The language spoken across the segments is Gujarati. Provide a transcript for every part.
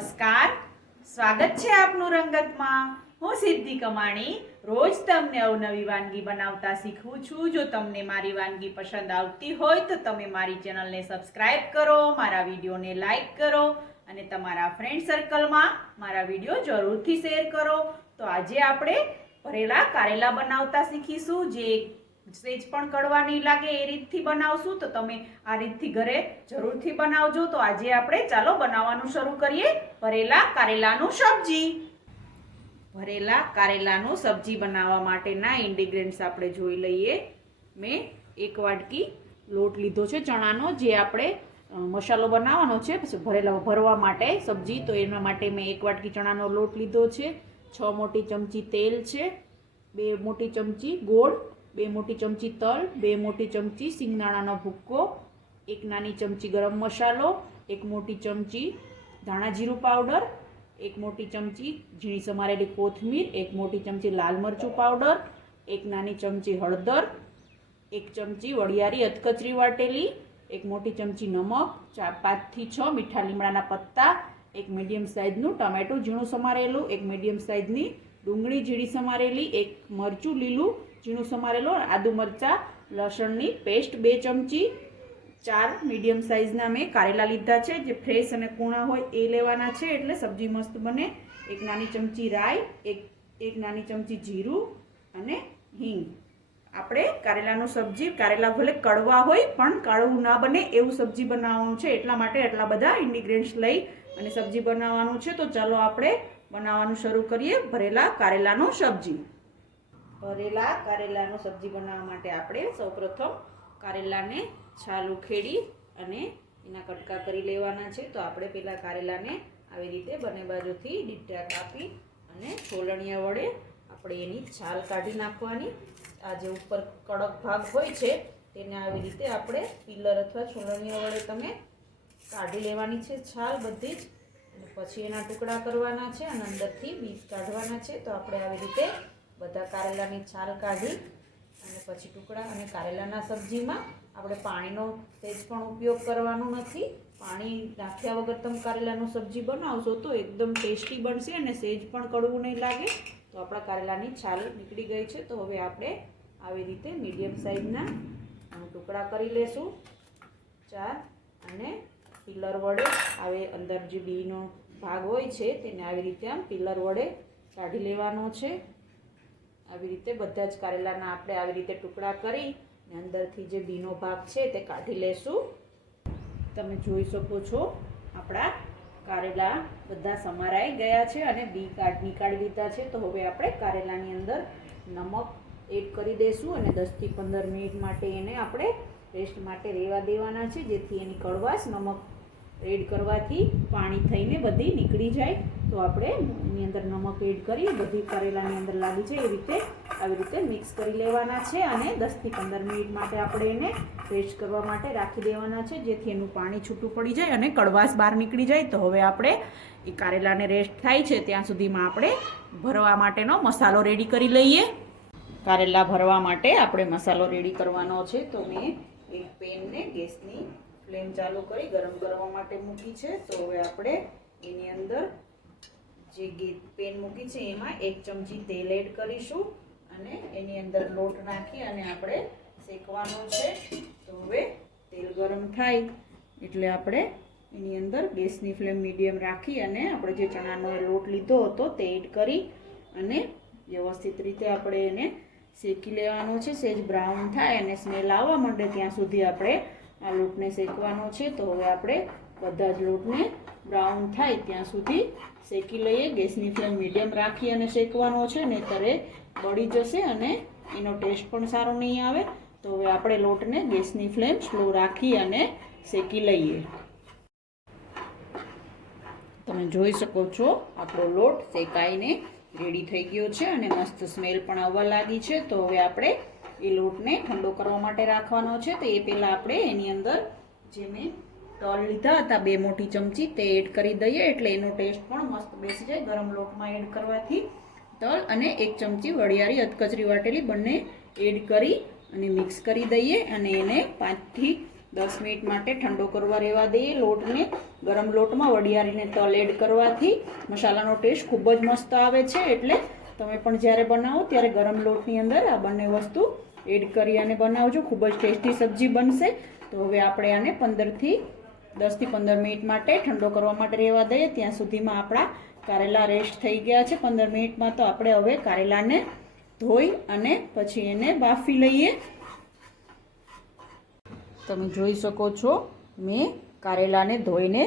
નમસ્કાર, સ્વાગત છે આપનું રંગતમાં। હું સિદ્ધિ કમાણી રોજ તમને અવનવી વાનગી બનાવતા શીખવું છું। જો તમને મારી વાનગી પસંદ આવતી હોય તો તમે મારી ચેનલને સબસ્ક્રાઇબ કરો, મારા વિડીયોને લાઈક કરો અને તમારા ફ્રેન્ડ સર્કલમાં મારા વિડીયો જરૂરથી શેર કરો। તો આજે આપણે ભરેલા કારેલા બનાવતા શીખીશું, જે સેજ પણ કડવા નહીં લાગે એ રીતથી બનાવશું। તો તમે આ રીતથી ઘરે જરૂરથી બનાવજો। તો આજે આપણે ચાલો બનાવવાનું શરૂ કરીએ। ભરેલા કારેલાનું સબ્જી। ભરેલા કારેલાનું સબ્જી બનાવવા માટેના ઇન્ગ્રેડિયન્ટ્સ આપણે જોઈ લઈએ। મેં એક વાટકી લોટ લીધો છે ચણાનો, જે આપણે મસાલો બનાવવાનો છે ભરવા માટે સબ્જી। તો એના માટે મેં એક વાટકી ચણાનો લોટ લીધો છે। 6 મોટી ચમચી તેલ છે, 2 મોટી ચમચી ગોળ, 2 મોટી ચમચી તલ, 2 મોટી ચમચી સિંગદાણાનો ભૂક્કો, 1 નાની ચમચી ગરમ મસાલો, 1 મોટી ચમચી ધાણા જીરું પાવડર, 1 મોટી ચમચી ઝીણી સમારેલી કોથમીર, 1 મોટી ચમચી લાલ મરચું પાવડર, 1 નાની ચમચી હળદર, 1 ચમચી વરિયાળી અધકચરી વાટેલી, 1 મોટી ચમચી નમક, 5 થી 6 મીઠા લીમડાના પત્તા, 1 મીડિયમ સાઇઝનું ટામેટું ઝીણું સમારેલું, 1 મીડિયમ સાઇઝની ડુંગળી ઝીણી સમારેલી, 1 મરચું લીલું ઝીણું સમારેલું, આદુ મરચાં લસણની પેસ્ટ 2 ચમચી, 4 મીડિયમ સાઇઝના મેં કારેલા લીધા છે, જે ફ્રેશ અને કૂણા હોય એ લેવાના છે એટલે સબ્જી મસ્ત બને। 1 નાની ચમચી રાઈ, 1 નાની ચમચી જીરું અને હિંગ। આપણે કારેલાનું સબ્જી, કારેલા ભલે કડવા હોય પણ કડવું ના બને એવું સબ્જી બનાવવાનું છે, એટલા માટે આટલા બધા ઇન્ગ્રેડિયન્ટ્સ લઈ અને સબ્જી બનાવવાનું છે। તો ચાલો આપણે બનાવવાનું શરૂ કરીએ ભરેલા કારેલાનું સબ્જી। ભરેલા કારેલાનું સબ્જી બનાવવા માટે આપણે સૌપ્રથમ કારેલાને છાલ ઉખેડી અને એના કટકા કરી લેવાના છે। તો આપણે પેલા કારેલાને આવી રીતે બંને બાજુથી ડીટા કાપી અને છોલણીયા વડે આપણે એની છાલ કાઢી નાખવાની। આ જે ઉપર કડક ભાગ હોય છે તેને આવી રીતે આપણે પીલર અથવા છોલણીયા વડે તમે કાઢી લેવાની છે છાલ બધી જ, અને પછી એના ટુકડા કરવાના છે અને અંદરથી બીજ કાઢવાના છે। તો આપણે આવી રીતે બધા કારેલાની છાલ કાઢી અને પછી ટુકડા, અને કારેલાના સબ્જીમાં આપણે પાણીનો સેજ પણ ઉપયોગ કરવાનો નથી। પાણી નાખ્યા વગર તમે કારેલાનું સબ્જી બનાવશો તો એકદમ ટેસ્ટી બનશે અને સેજ પણ કડવું નહીં લાગે। તો આપણા કારેલાની છાલ નીકળી ગઈ છે। તો હવે આપણે આવી રીતે મીડિયમ સાઇઝના ટુકડા કરી લેશું 4, અને પિલર વડે આવે અંદર જે બીનો ભાગ હોય છે તેને આવી રીતે આમ પિલર વડે કાઢી લેવાનો છે। આવી રીતે બધા જ કારેલાના આપણે આવી રીતે ટુકડા કરી અને અંદરથી જે બીનો ભાગ છે તે કાઢી લેશું। તમે જોઈ શકો છો આપણા કારેલા બધા સમારાઈ ગયા છે અને બી નીકાળી દીધા છે। તો હવે આપણે કારેલાની અંદર નમક એડ કરી દઈશું અને 10 થી 15 મિનિટ માટે એને આપણે રેસ્ટ માટે રહેવા દેવાના છે, જેથી એની કડવાશ નમક એડ કરવાથી પાણી થઈને બધી નીકળી જાય। તો આપણે એની અંદર નમક એડ કરી બધી કારેલાની અંદર લાગી જાય એ રીતે આવી રીતે મિક્સ કરી લેવાના છે અને 10 થી 15 મિનિટ માટે આપણે એને રેસ્ટ કરવા માટે રાખી દેવાના છે, જેથી એનું પાણી છૂટું પડી જાય અને કડવાશ બહાર નીકળી જાય। તો હવે આપણે એ કારેલાને રેસ્ટ થાય છે ત્યાં સુધીમાં આપણે ભરવા માટેનો મસાલો રેડી કરી લઈએ। કારેલા ભરવા માટે આપણે મસાલો રેડી કરવાનો છે। તો મેં એક પેનને ગેસની ફ્લેમ ચાલુ કરી ગરમ કરવા માટે મૂકી છે। તો હવે આપણે એની અંદર જે પેન મૂકી છે એમાં 1 ચમચી તેલ એડ કરીશું અને એની અંદર લોટ નાખી અને આપણે શેકવાનો છે। તો હવે તેલ ગરમ થાય એટલે આપણે એની અંદર ગેસની ફ્લેમ મીડિયમ રાખી અને આપણે જે ચણાનો લોટ લીધો હતો તે એડ કરી અને વ્યવસ્થિત રીતે આપણે એને શેકી લેવાનો છે। સેજ બ્રાઉન થાય અને સ્મેલ આવવા માંડે ત્યાં સુધી આપણે આ લોટને શેકવાનો છે। તો હવે આપણે બધા જ લોટને બ્રાઉન થાય ત્યાં સુધી શેકી લઈએ। ગેસની ફ્લેમ મીડિયમ રાખી અને શેકવાનો છે, નહીંતર બળી જશે અને એનો ટેસ્ટ પણ સારો નહીં આવે। તો હવે આપણે લોટને ગેસની ફ્લેમ સ્લો રાખી અને શેકી લઈએ। તમે જોઈ શકો છો આપણો લોટ શેકાઈને રેડી થઈ ગયો છે અને મસ્ત સ્મેલ પણ આવવા લાગી છે। તો હવે આપણે એ લોટને ઠંડો કરવા માટે રાખવાનો છે। તો એ પહેલાં આપણે એની અંદર જે મેં તલ લીધા હતા 2 મોટી ચમચી તે એડ કરી દઈએ, એટલે એનો ટેસ્ટ પણ મસ્ત બેસી જાય ગરમ લોટમાં એડ કરવાથી। તલ અને 1 ચમચી વરિયાળી અધકચરી વાટેલી બંને એડ કરી અને મિક્સ કરી દઈએ અને એને 5 થી 10 મિનિટ માટે ઠંડો કરવા રહેવા દઈએ લોટને. ગરમ લોટમાં વડિયાળીને તલ એડ કરવાથી મસાલાનો ટેસ્ટ ખૂબ જ મસ્ત આવે છે. એટલે તમે પણ જ્યારે બનાવો ત્યારે ગરમ લોટની અંદર આ બંને વસ્તુ એડ કરી અને બનાવજો. ખૂબ જ ટેસ્ટી સબ્જી બનશે. તો હવે આપણે આને 10 થી 15 મિનિટ માટે ઠંડો કરવા માટે રહેવા દઈએ. ત્યાં સુધીમાં આપણા કારેલા રેસ્ટ થઈ ગયા છે 15 મિનિટમાં. તો આપણે હવે કારેલાને ધોઈ અને પછી એને બાફી લઈએ. તમે જોઈ શકો છો મેં કારેલાને ધોઈને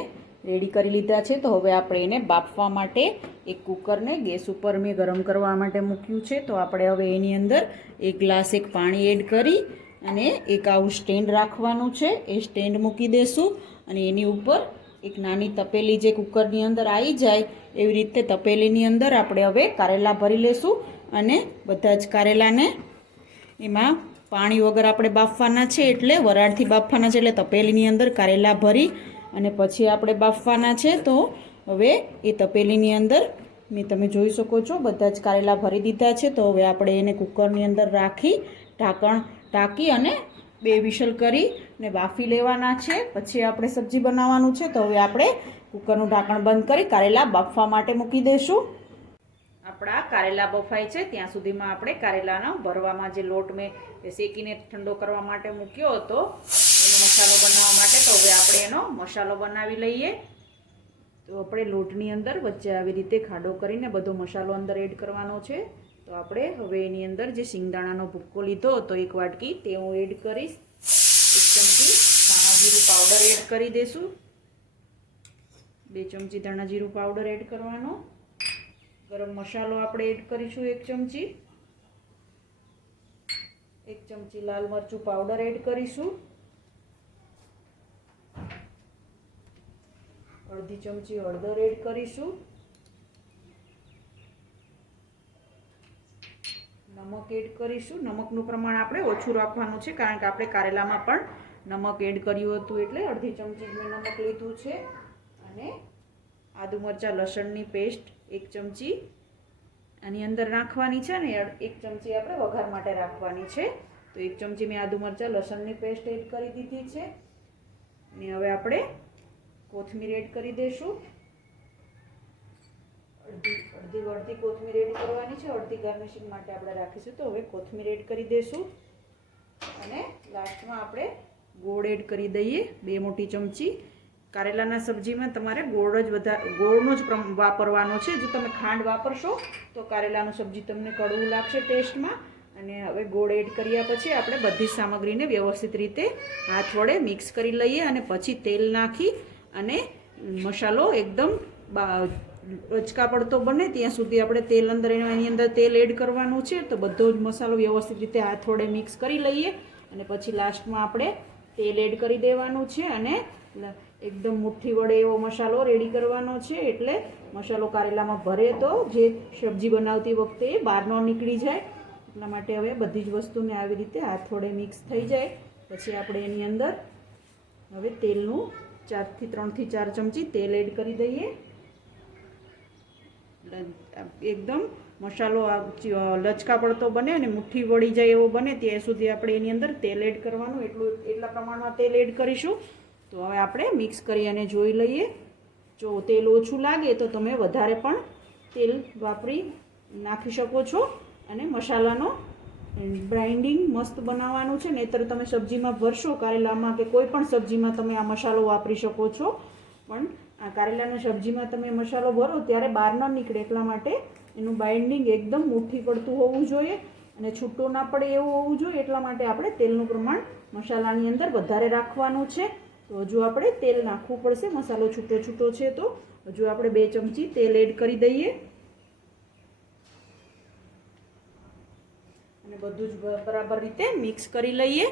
રેડી કરી લીધા છે. તો હવે આપણે એને બાફવા માટે એક કુકરને ગેસ ઉપર મેં ગરમ કરવા માટે મૂક્યું છે. તો આપણે હવે એની અંદર 1 ગ્લાસ પાણી એડ કરી અને એક આવું સ્ટેન્ડ રાખવાનું છે. એ સ્ટેન્ડ મૂકી દેશું અને એની ઉપર એક નાની તપેલી જે કુકરની અંદર આવી જાય એવી રીતે તપેલીની અંદર આપણે હવે કારેલા ભરી લેશું. અને બધા જ કારેલાને એમાં પાણી વગર આપણે બાફવાના છે, એટલે વરાળથી બાફવાના છે. એટલે તપેલીની અંદર કારેલા ભરી અને પછી આપણે બાફવાના છે. તો હવે એ તપેલીની અંદર તમે જોઈ શકો છો બધા જ કારેલા ભરી દીધા છે. તો હવે આપણે એને કુકરની અંદર રાખી ઢાંકણ ઢાંકી અને 2 વિસલ કરી ને બાફી લેવાના છે. પછી આપણે સબ્જી બનાવવાનું છે. તો હવે આપણે કુકરનું ઢાંકણ બંધ કરી કારેલા બાફવા માટે મૂકી દઈશું. આપણા કારેલા બફાય છે ત્યાં સુધીમાં આપણે કારેલાના ભરવામાં જે લોટ મેં શેકીને ઠંડો કરવા માટે મૂક્યો હતો એનો મસાલો બનાવવા માટે. તો હવે આપણે એનો મસાલો બનાવી લઈએ. તો આપણે લોટની અંદર વચ્ચે આવી રીતે ખાડો કરીને બધો મસાલો અંદર એડ કરવાનો છે. તો આપણે હવે એની અંદર જે સિંગદાણાનો ભૂક્કો લીધો હતો 1 વાટકી તે હું એડ કરીશ. 1 ચમચી ધાણા જીરું પાવડર એડ કરી દઈશું. 2 ચમચી ધાણા જીરું પાવડર એડ કરવાનો. ગરમ મસાલો આપણે એડ કરીશું 1 ચમચી. 1 ચમચી લાલ મરચું પાવડર એડ કરીશું. 1/2 ચમચી હળદર એડ કરીશું. નમક એડ કરીશું. નમકનું પ્રમાણ આપણે ઓછું રાખવાનું છે કારણ કે આપણે કારેલામાં પણ નમક એડ કર્યું હતું એટલે 1/2 ચમચી મેં નમક લીધું છે. અને આદુ મરચાં લસણની પેસ્ટ 1 ચમચી આની અંદર નાખવાની છે ને 1 ચમચી આપણે વઘાર માટે રાખવાની છે. તો 1 ચમચી મેં આદુ મરચાં લસણની પેસ્ટ એડ કરી દીધી છે. અને હવે આપણે કોથમીર એડ કરી દઈશું. અડધી કોથમીર એડ કરવાની છે. અડધી ગાર્નિશિંગ માટે આપણે રાખીશું. તો હવે કોથમીર એડ કરી દઈશું. અને લાસ્ટમાં આપણે ગોળ એડ કરી દઈએ 2 મોટી ચમચી. કારેલાના સબ્જીમાં તમારે ગોળનો જ વાપરવાનો છે. જો તમે ખાંડ વાપરશો તો કારેલાનું સબ્જી તમને કડવું લાગશે ટેસ્ટમાં. અને હવે ગોળ એડ કર્યા પછી આપણે બધી સામગ્રીને વ્યવસ્થિત રીતે હાથ વડે મિક્સ કરી લઈએ. અને પછી તેલ નાખી અને મસાલો એકદમ રચકા પડતો બને ત્યાં સુધી આપણે એની અંદર તેલ એડ કરવાનું છે. તો બધો જ મસાલો વ્યવસ્થિત રીતે હાથ વડે મિક્સ કરી લઈએ. અને પછી લાસ્ટમાં આપણે તેલ એડ કરી દેવાનું છે અને એકદમ મુઠ્ઠી વડે એવો મસાલો રેડી કરવાનો છે. એટલે મસાલો કારેલામાં ભરે તો જે સબ્જી બનાવતી વખતે બહાર ન નીકળી જાય. એટલા માટે હવે બધી જ વસ્તુને આવી રીતે હાથ વડે મિક્સ થઈ જાય પછી આપણે એની અંદર હવે તેલનું 3 થી 4 ચમચી તેલ એડ કરી દઈએ. એકદમ મસાલો લચકા પડતો બને અને મુઠ્ઠી વળી જાય એવો બને ત્યાં સુધી આપણે એની અંદર તેલ એડ કરવાનું. એટલા પ્રમાણમાં તેલ એડ કરીશું. તો હવે આપણે મિક્સ કરી અને જોઈ લઈએ. જો તેલ ઓછું લાગે તો તમે વધારે પણ તેલ નાખી શકો છો. અને મસાલાનો ગ્રાઇન્ડિંગ મસ્ત બનાવવાનું છે. નહીંતર તમે સબ્જીમાં ભરશો કારેલામાં કે કોઈ પણ સબ્જીમાં તમે આ મસાલો વાપરી શકો છો. પણ આ કારેલાની સબ્જીમાં તમે મસાલો ભરો ત્યારે બહાર ન નીકળે એટલા માટે એનું બાઇન્ડિંગ એકદમ મુઠ્ઠી પડતું હોવું જોઈએ અને છૂટું ના પડે એવું હોવું જોઈએ. એટલા માટે આપણે તેલનું પ્રમાણ મસાલાની અંદર વધારે રાખવાનું છે. તો હજુ આપણે તેલ નાખવું પડશે. મસાલો છૂટો છે તો હજુ આપણે 2 ચમચી તેલ એડ કરી દઈએ. અને બધું જ બરાબર રીતે મિક્સ કરી લઈએ.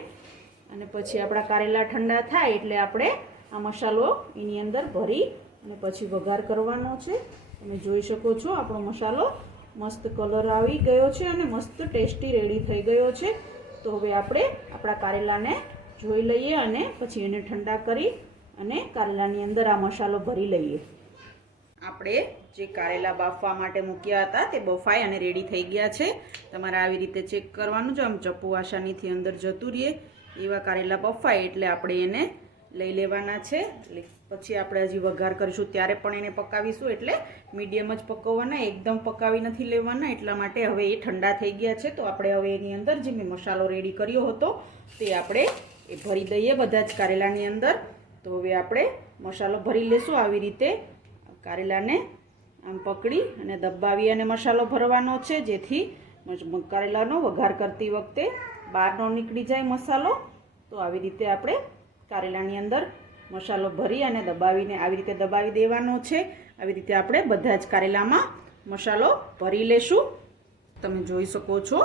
અને પછી આપણા કારેલા ઠંડા થાય એટલે આપણે આ મસાલો એની અંદર ભરી અને પછી વઘાર કરવાનો છે. તમે જોઈ શકો છો આપણો મસાલો મસ્ત કલર આવી ગયો છે અને મસ્ત ટેસ્ટી રેડી થઈ ગયો છે. તો હવે આપણે આપણા કારેલાને જોઈ લઈએ અને પછી એને ઠંડા કરી અને કારેલાની અંદર આ મસાલો ભરી લઈએ. આપણે જે કારેલા બાફવા માટે મૂક્યા હતા તે બફાઈ અને રેડી થઈ ગયા છે. તમારે આવી રીતે ચેક કરવાનું છે. આમ ચપ્પુ આસાનીથી અંદર જતું રહે એવા કારેલા બફાય એટલે આપણે એને લઈ લેવાના છે. એટલે પછી આપણે હજી વઘાર કરીશું ત્યારે પણ એને પકાવીશું. એટલે મીડિયમ જ પકવવાના, એકદમ પકાવી નથી લેવાના. એટલા માટે હવે એ ઠંડા થઈ ગયા છે. તો આપણે હવે એની અંદર જે મેં મસાલો રેડી કર્યો હતો તે આપણે એ ભરી દઈએ બધા જ કારેલાની અંદર. તો હવે આપણે મસાલો ભરી લેશું. આવી રીતે કારેલાને આમ પકડી અને દબાવી અને મસાલો ભરવાનો છે, જેથી કારેલાનો વઘાર કરતી વખતે બહાર ન નીકળી જાય મસાલો. તો આવી રીતે આપણે કારેલાની અંદર મસાલો ભરી અને દબાવીને આવી રીતે દબાવી દેવાનો છે. આવી રીતે આપણે બધા જ કારેલામાં મસાલો ભરી લેશું. તમે જોઈ શકો છો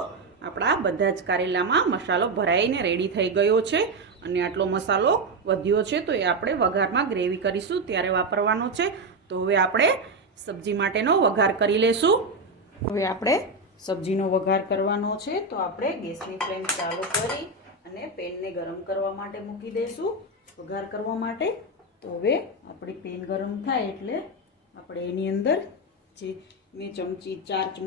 આપણા બધા જ કારેલામાં મસાલો ભરાઈને રેડી થઈ ગયો છે. અને આટલો મસાલો વધ્યો છે તો એ આપણે વઘારમાં ગ્રેવી કરીશું ત્યારે વાપરવાનો છે. તો હવે આપણે સબ્જી માટેનો વઘાર કરી લેશું. હવે આપણે સબ્જીનો વઘાર કરવાનો છે. તો આપણે ગેસની ફ્લેમ ચાલુ કરી અને પેનને ગરમ કરવા માટે મૂકી દઈશું વઘાર કરવા માટે. તો હવે આપણી પેન ગરમ થાય એટલે આપણે એની અંદર જે મેં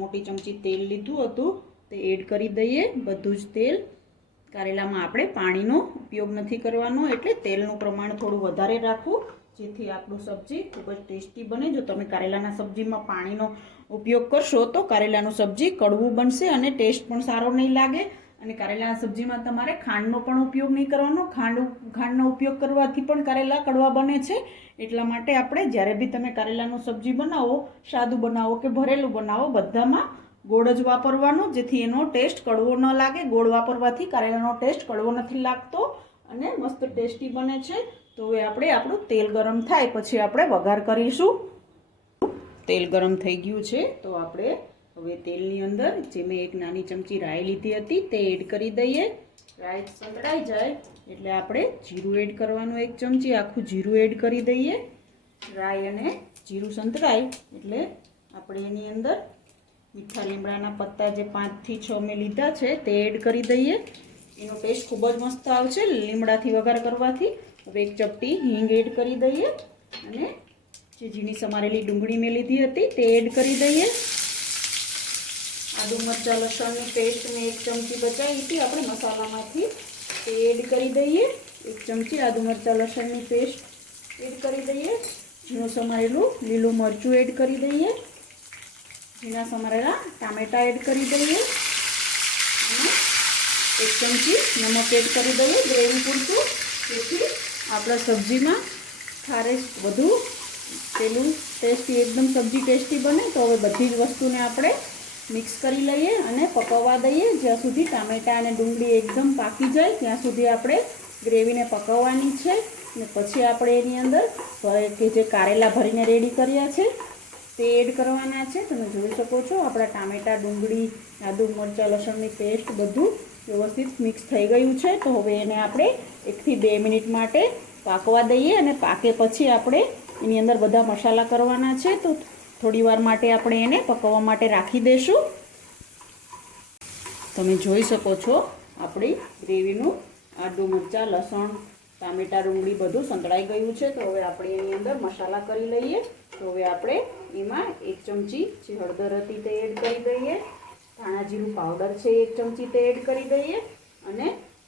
મોટી ચમચી તેલ લીધું હતું તે એડ કરી દઈએ. બધું જ તેલ. કારેલામાં આપણે પાણીનો ઉપયોગ નથી કરવાનો, એટલે તેલનું પ્રમાણ થોડું વધારે રાખવું, જેથી આપણું સબ્જી ખૂબ જ ટેસ્ટી બને. જો તમે કારેલાના સબ્જીમાં પાણીનો ઉપયોગ કરશો તો કારેલાનું સબ્જી કડવું બનશે અને ટેસ્ટ પણ સારો નહીં લાગે. અને કારેલાના સબ્જીમાં તમારે ખાંડનો પણ ઉપયોગ નહીં કરવાનો. ખાંડનો ઉપયોગ કરવાથી પણ કારેલા કડવા બને છે. એટલા માટે આપણે જ્યારે બી તમે કારેલાનું સબ્જી બનાવો, સાદું બનાવો કે ભરેલું બનાવો, બધામાં ગોળ જ વાપરવાનો, જેથી એનો ટેસ્ટ કડવો ન લાગે. ગોળ વાપરવાથી કારેલાનો ટેસ્ટ કડવો નથી લાગતો અને મસ્ત ટેસ્ટી બને છે. તો હવે આપણે આપણું તેલ ગરમ થાય પછી આપણે વઘાર કરીશું. તેલ ગરમ થઈ ગયું છે તો આપણે હવે તેલની અંદર જે મેં એક નાની ચમચી રાઈ લીધી હતી તે એડ કરી દઈએ. રાઈ સંતળાઈ જાય એટલે આપણે જીરું એડ કરવાનું. 1 ચમચી આખું જીરું એડ કરી દઈએ. રાઈ અને જીરું સંતળાય એટલે આપણે એની અંદર મીઠા લીમડાના પત્તા જે 5 થી 6 મેં લીધા છે તે એડ કરી દઈએ. એનો ટેસ્ટ ખૂબ જ મસ્ત આવશે લીમડાથી વઘાર કરવાથી. હવે 1 ચપટી હિંગ એડ કરી દઈએ અને જે ઝીણી સમારેલી ડુંગળી મેં લીધી હતી તે એડ કરી દઈએ. આદુ મરચાં લસણની પેસ્ટ મેં 1 ચમચી બચાવી હતી આપણે મસાલામાંથી તે એડ કરી દઈએ. 1 ચમચી આદુ મરચાં લસણની પેસ્ટ એડ કરી દઈએ. ઝીણું સમારેલું લીલું મરચું એડ કરી દઈએ. ઝીણા સમારેલા ટામેટા એડ કરી દઈએ અને 1 ચમચી નમક એડ કરી દઈએ ગ્રેવી પૂરતું, જેથી આપણા સબ્જીમાં ખારેશ વધુ પેલું ટેસ્ટી એકદમ સબ્જી ટેસ્ટી બને. તો હવે બધી જ વસ્તુને આપણે મિક્સ કરી લઈએ અને પકવવા દઈએ. જ્યાં સુધી ટામેટા અને ડુંગળી એકદમ પાકી જાય ત્યાં સુધી આપણે ગ્રેવીને પકવવાની છે. અને પછી આપણે એની અંદર કે જે કારેલા ભરીને રેડી કર્યા છે તે એડ કરવાના છે. તમે જોઈ શકો છો આપણા ટામેટા, ડુંગળી, આદુ મરચાં લસણની પેસ્ટ બધું વ્યવસ્થિત મિક્સ થઈ ગયું છે. તો હવે એને આપણે 1 થી 2 મિનિટ માટે પાકવા દઈએ. અને પાકે પછી આપણે એની અંદર બધા મસાલા કરવાના છે. તો થોડી વાર માટે આપણે એને પકવવા માટે રાખી દઈશું. તમે જોઈ શકો છો આપણી ગ્રેવીનું આદુ મરચાં લસણ ટામેટા ડુંગળી બધું સંતળાઈ ગયું છે. તો હવે આપણે એની અંદર મસાલા કરી લઈએ. તો હવે આપણે એમાં 1 ચમચી જે હળદર હતી તે એડ કરી દઈએ. ધાણા જીરું પાવડર છે 1 ચમચી તે એડ કરી દઈએ. અને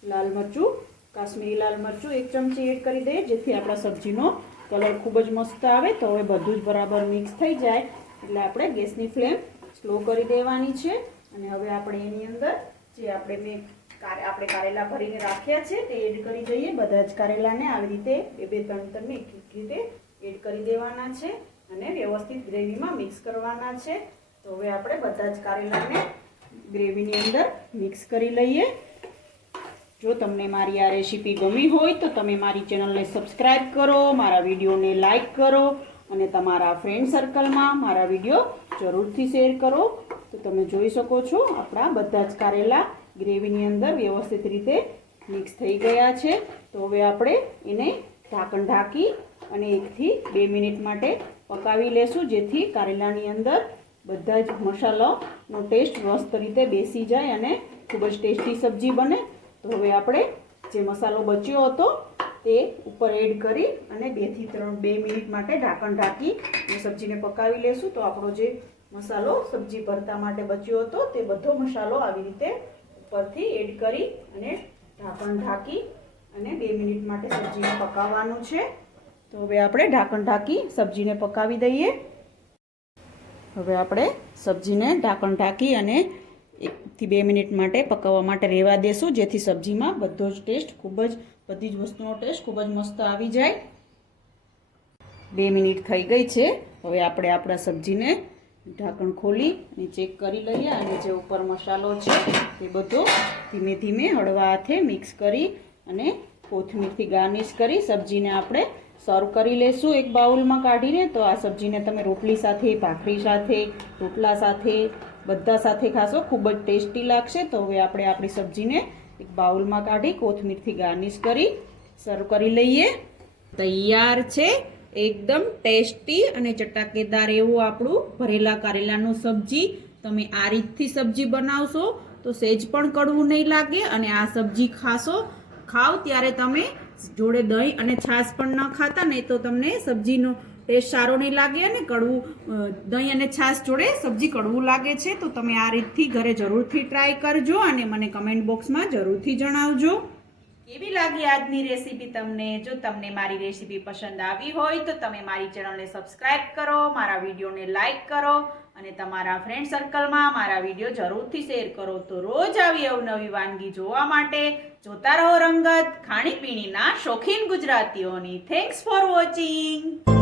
લાલ મરચું, કાશ્મીરી લાલ મરચું 1 ચમચી એડ કરી દઈએ, જેથી આપણા સબ્જીનો કલર ખૂબ જ મસ્ત આવે. તો હવે બધું જ બરાબર મિક્સ થઈ જાય એટલે આપણે ગેસની ફ્લેમ સ્લો કરી દેવાની છે. અને હવે આપણે એની અંદર જે આપણે કારેલા ભરીને રાખ્યા છે તે એડ કરી દઈએ. બધા જ કારેલાને આવી રીતે 2-3 એક રીતે એડ કરી દેવાના છે અને વ્યવસ્થિત ગ્રેવીમાં મિક્સ કરવાના છે. તો હવે આપણે બધા જ કારેલાને ગ્રેવીની અંદર મિક્સ કરી લઈએ. જો તમને મારી આ રેસીપી ગમી હોય તો તમે મારી ચેનલને સબસ્ક્રાઈબ કરો, મારા વિડીયોને લાઈક કરો અને તમારા ફ્રેન્ડ સર્કલમાં મારા વિડીયો જરૂરથી શેર કરો. તો તમે જોઈ શકો છો આપણા બધા જ કારેલા ગ્રેવીની અંદર વ્યવસ્થિત રીતે મિક્સ થઈ ગયા છે. તો હવે આપણે એને ઢાંકણ ઢાંકી અને 1 થી 2 મિનિટ માટે પકાવી લેશું, જેથી કારેલાની અંદર બધા જ મસાલાનો ટેસ્ટ મસ્ત રીતે બેસી જાય અને ખૂબ જ ટેસ્ટી સબ્જી બને. તો હવે આપણે જે મસાલો બચ્યો હતો તે ઉપર એડ કરી અને 2 થી 2 મિનિટ માટે ઢાંકણ ઢાંકી અને સબ્જીને પકાવી લેશું. તો આપણો જે મસાલો સબ્જી ભરતા માટે બચ્યો હતો તે બધો મસાલો આવી રીતે ઉપરથી એડ કરી અને ઢાંકણ ઢાંકી અને 2 મિનિટ માટે સબ્જીને પકાવવાનું છે. તો હવે આપણે ઢાંકણ ઢાંકી સબ્જીને પકાવી દઈએ. હવે આપણે સબ્જીને ઢાંકણ ઢાંકી અને 1 થી 2 મિનિટ માટે પકાવવા માટે રહેવા દેશું, જેથી સબ્જીમાં બધો જ ટેસ્ટ બધી જ વસ્તુનો ટેસ્ટ ખૂબ જ મસ્ત આવી જાય. 2 મિનિટ થઈ ગઈ છે. હવે આપણે આપણા સબ્જીને ઢાંકણ ખોલી અને ચેક કરી લઈએ અને જે ઉપર મસાલો છે તે બધો ધીમે ધીમે હળવા હાથે મિક્સ કરી અને કોથમીરથી ગાર્નિશ કરી સબ્જીને આપણે સર્વ કરી લેશું એક બાઉલમાં કાઢીને. તો આ સબ્જીને તમે રોટલી સાથે, ભાખરી સાથે, રોટલા સાથે બધા સાથે ખાશો, ખૂબ જ ટેસ્ટી લાગશે. તો હવે આપણે આપણી સબ્જીને એક બાઉલમાં કાઢી કોથમીરથી ગાર્નિશ કરી સર્વ કરી લઈએ. તૈયાર છે એકદમ ટેસ્ટી અને ચટાકેદાર એવું આપણું ભરેલા કારેલાનું સબ્જી. તમે આ રીતથી સબ્જી બનાવશો તો સહેજ પણ કડવું નહીં લાગે અને આ સબ્જી ખાવ ત્યારે તમે જોડે દહીં અને છાશ પણ ન ખાતા, નહીં તો તમને સબ્જીનો ટેસ્ટ સારો નહીં લાગે અને કડવું દહીં અને છાશ જોડે સબ્જી કડવું લાગે છે. તો તમે આ રીતથી ઘરે જરૂરથી ટ્રાય કરજો અને મને કમેન્ટ બોક્સમાં જરૂરથી જણાવજો કેવી લાગી આજની રેસીપી તમને. જો તમને મારી રેસીપી પસંદ આવી હોય તો તમે મારી ચેનલને સબસ્ક્રાઇબ કરો, મારા વિડીયોને લાઇક કરો અને તમારા ફ્રેન્ડ સર્કલમાં મારા વિડીયો જરૂરથી શેર કરો. તો રોજ આવી અવનવી વાનગી જોવા માટે જોતા રહો રંગત, ખાણીપીણીના શોખીન ગુજરાતીઓની. Thanks for watching.